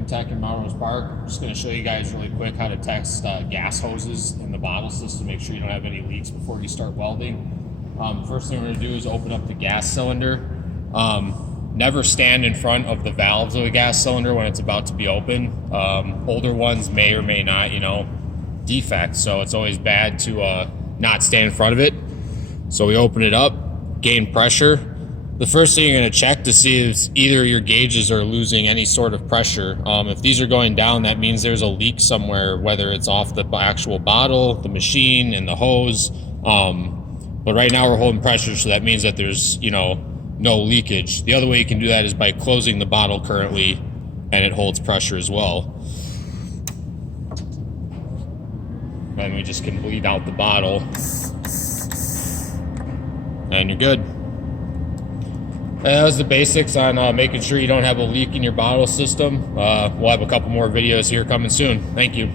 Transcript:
Drinking Tech in Melrose Park. I'm just going to show you guys really quick how to test gas hoses in the bottle system, make sure you don't have any leaks before you start welding. First thing we're going to do is open up the gas cylinder. Never stand in front of the valves of a gas cylinder when it's about to be open. Older ones may or may not, defect, so it's always bad to not stand in front of it. So we open it up, gain pressure. The first thing you're going to check to see if either your gauges are losing any sort of pressure. If these are going down, that means there's a leak somewhere, whether it's off the actual bottle, the machine, and the hose. But right now we're holding pressure, so that means that there's, no leakage. The other way you can do that is by closing the bottle currently, and it holds pressure as well. Then we just can bleed out the bottle, and you're good. That was the basics on making sure you don't have a leak in your bottle system. We'll have a couple more videos here coming soon. Thank you.